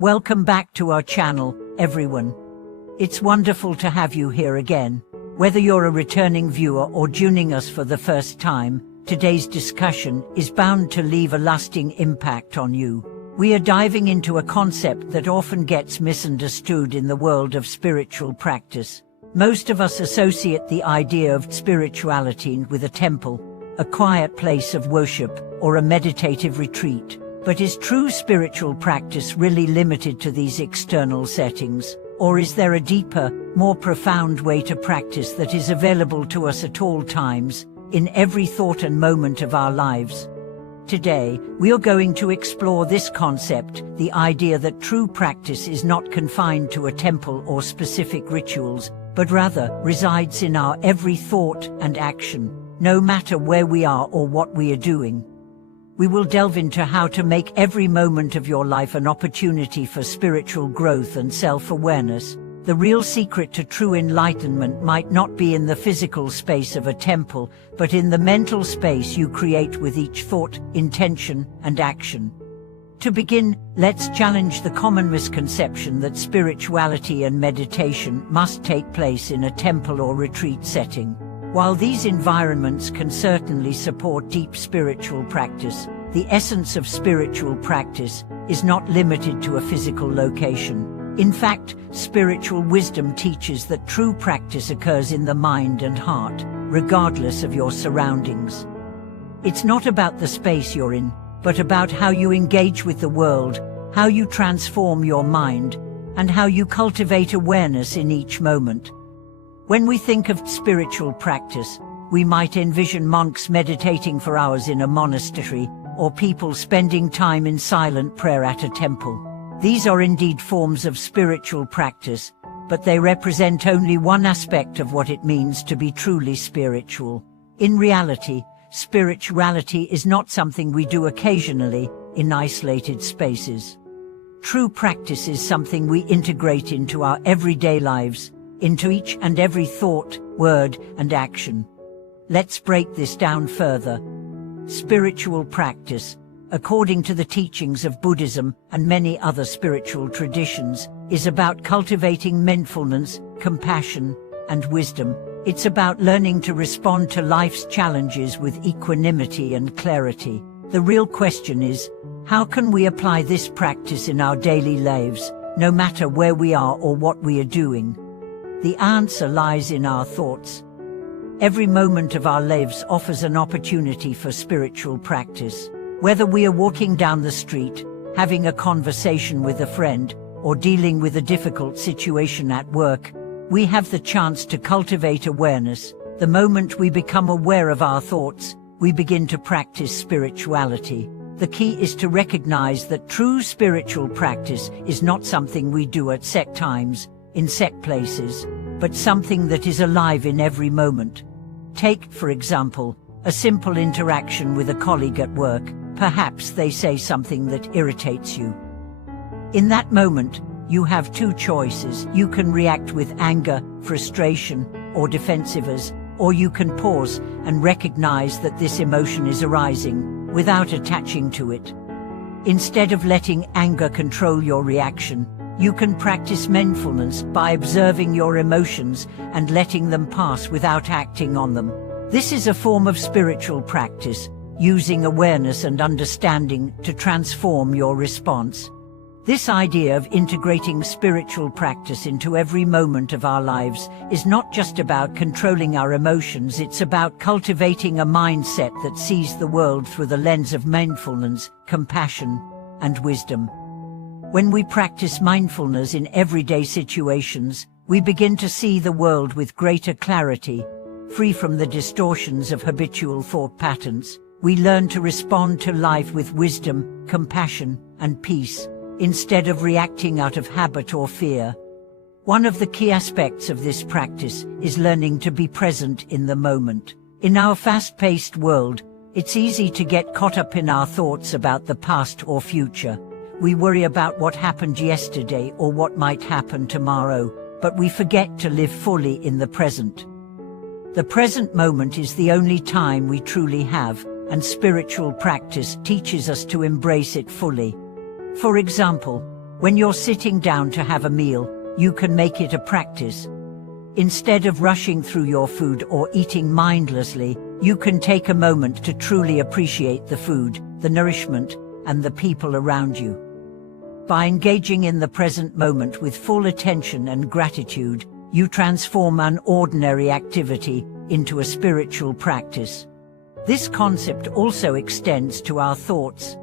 Welcome back to our channel, everyone. It's wonderful to have you here again. Whether you're a returning viewer or joining us for the first time, today's discussion is bound to leave a lasting impact on you. We are diving into a concept that often gets misunderstood in the world of spiritual practice. Most of us associate the idea of spirituality with a temple, a quiet place of worship, or a meditative retreat. But is true spiritual practice really limited to these external settings? Or is there a deeper, more profound way to practice that is available to us at all times, in every thought and moment of our lives? Today, we are going to explore this concept, the idea that true practice is not confined to a temple or specific rituals, but rather resides in our every thought and action, no matter where we are or what we are doing. We will delve into how to make every moment of your life an opportunity for spiritual growth and self-awareness. The real secret to true enlightenment might not be in the physical space of a temple, but in the mental space you create with each thought, intention, and action. To begin, let's challenge the common misconception that spirituality and meditation must take place in a temple or retreat setting. While these environments can certainly support deep spiritual practice, the essence of spiritual practice is not limited to a physical location. In fact, spiritual wisdom teaches that true practice occurs in the mind and heart, regardless of your surroundings. It's not about the space you're in, but about how you engage with the world, how you transform your mind, and how you cultivate awareness in each moment. When we think of spiritual practice, we might envision monks meditating for hours in a monastery, or people spending time in silent prayer at a temple. These are indeed forms of spiritual practice, but they represent only one aspect of what it means to be truly spiritual. In reality, spirituality is not something we do occasionally, in isolated spaces. True practice is something we integrate into our everyday lives, into each and every thought, word, and action. Let's break this down further. Spiritual practice, according to the teachings of Buddhism and many other spiritual traditions, is about cultivating mindfulness, compassion, and wisdom. It's about learning to respond to life's challenges with equanimity and clarity. The real question is, how can we apply this practice in our daily lives, no matter where we are or what we are doing? The answer lies in our thoughts. Every moment of our lives offers an opportunity for spiritual practice. Whether we are walking down the street, having a conversation with a friend, or dealing with a difficult situation at work, we have the chance to cultivate awareness. The moment we become aware of our thoughts, we begin to practice spirituality. The key is to recognize that true spiritual practice is not something we do at set times, in set places, but something that is alive in every moment. Take, for example, a simple interaction with a colleague at work. Perhaps they say something that irritates you. In that moment, you have two choices. You can react with anger, frustration, or defensiveness, or you can pause and recognize that this emotion is arising, without attaching to it. Instead of letting anger control your reaction, you can practice mindfulness by observing your emotions and letting them pass without acting on them. This is a form of spiritual practice, using awareness and understanding to transform your response. This idea of integrating spiritual practice into every moment of our lives is not just about controlling our emotions, it's about cultivating a mindset that sees the world through the lens of mindfulness, compassion, and wisdom. When we practice mindfulness in everyday situations, we begin to see the world with greater clarity, free from the distortions of habitual thought patterns. We learn to respond to life with wisdom, compassion, and peace, instead of reacting out of habit or fear. One of the key aspects of this practice is learning to be present in the moment. In our fast-paced world, it's easy to get caught up in our thoughts about the past or future. We worry about what happened yesterday or what might happen tomorrow, but we forget to live fully in the present. The present moment is the only time we truly have, and spiritual practice teaches us to embrace it fully. For example, When you're sitting down to have a meal, you can make it a practice. Instead of rushing through your food or eating mindlessly, you can take a moment to truly appreciate the food, the nourishment, and the people around you. By engaging in the present moment with full attention and gratitude, you transform an ordinary activity into a spiritual practice. This concept also extends to our thoughts.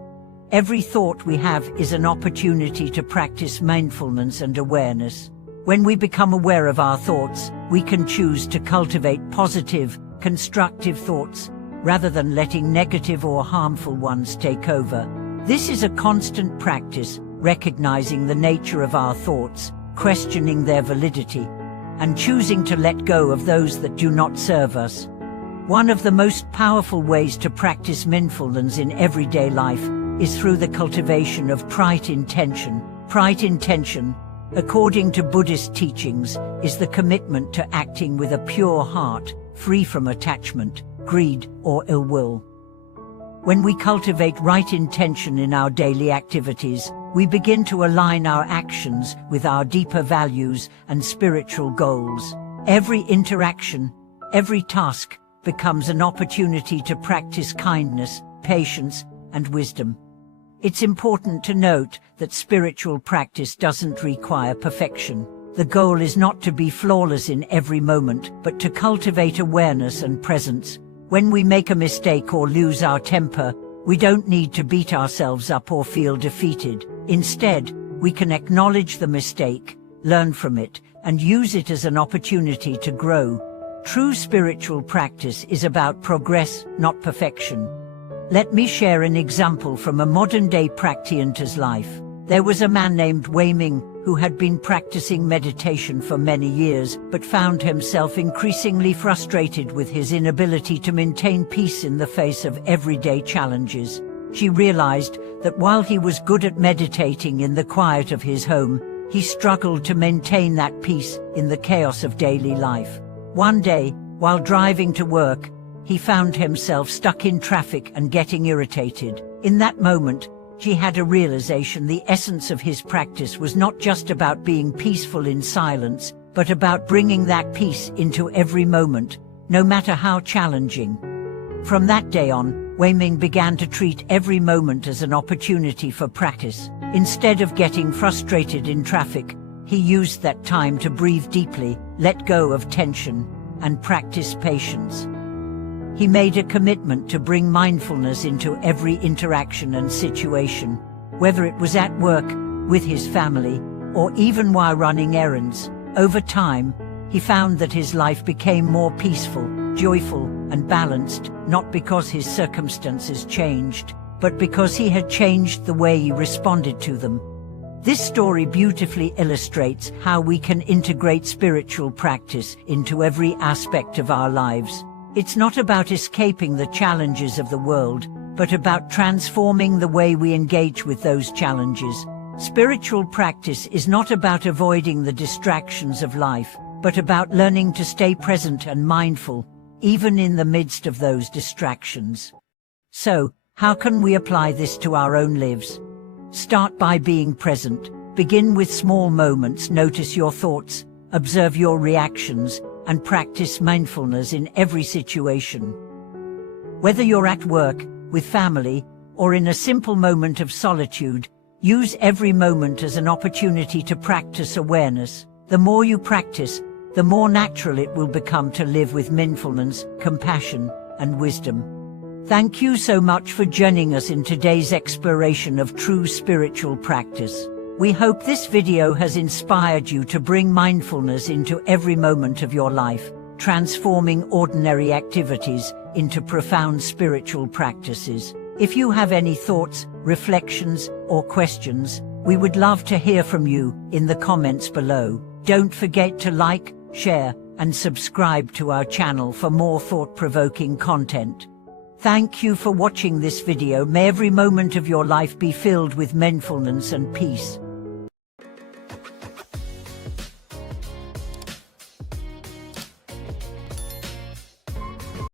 Every thought we have is an opportunity to practice mindfulness and awareness. When we become aware of our thoughts, we can choose to cultivate positive, constructive thoughts, rather than letting negative or harmful ones take over. This is a constant practice, recognizing the nature of our thoughts, questioning their validity, and choosing to let go of those that do not serve us. One of the most powerful ways to practice mindfulness in everyday life is through the cultivation of right intention. Right intention, according to Buddhist teachings, is the commitment to acting with a pure heart, free from attachment, greed, or ill will. When we cultivate right intention in our daily activities, we begin to align our actions with our deeper values and spiritual goals. Every interaction, every task, becomes an opportunity to practice kindness, patience, and wisdom. It's important to note that spiritual practice doesn't require perfection. The goal is not to be flawless in every moment, but to cultivate awareness and presence. When we make a mistake or lose our temper, we don't need to beat ourselves up or feel defeated. Instead, we can acknowledge the mistake, learn from it, and use it as an opportunity to grow. True spiritual practice is about progress, not perfection. Let me share an example from a modern-day practitioner's life. There was a man named Momen who had been practicing meditation for many years, but found himself increasingly frustrated with his inability to maintain peace in the face of everyday challenges. She realized that while he was good at meditating in the quiet of his home, he struggled to maintain that peace in the chaos of daily life. One day, while driving to work, he found himself stuck in traffic and getting irritated. In that moment, he had a realization: the essence of his practice was not just about being peaceful in silence, but about bringing that peace into every moment, no matter how challenging. From that day on, Momen began to treat every moment as an opportunity for practice. Instead of getting frustrated in traffic, he used that time to breathe deeply, let go of tension, and practice patience. He made a commitment to bring mindfulness into every interaction and situation, whether it was at work, with his family, or even while running errands. Over time, he found that his life became more peaceful, joyful, and balanced, not because his circumstances changed, but because he had changed the way he responded to them. This story beautifully illustrates how we can integrate spiritual practice into every aspect of our lives. It's not about escaping the challenges of the world, but about transforming the way we engage with those challenges. Spiritual practice is not about avoiding the distractions of life, but about learning to stay present and mindful, even in the midst of those distractions. So, how can we apply this to our own lives? Start by being present. Begin with small moments. Notice your thoughts, observe your reactions, and practice mindfulness in every situation. Whether you're at work, with family, or in a simple moment of solitude, use every moment as an opportunity to practice awareness. The more you practice, the more natural it will become to live with mindfulness, compassion, and wisdom. Thank you so much for joining us in today's exploration of true spiritual practice. We hope this video has inspired you to bring mindfulness into every moment of your life, transforming ordinary activities into profound spiritual practices. If you have any thoughts, reflections, or questions, we would love to hear from you in the comments below. Don't forget to like, share, and subscribe to our channel for more thought-provoking content. Thank you for watching this video. May every moment of your life be filled with mindfulness and peace.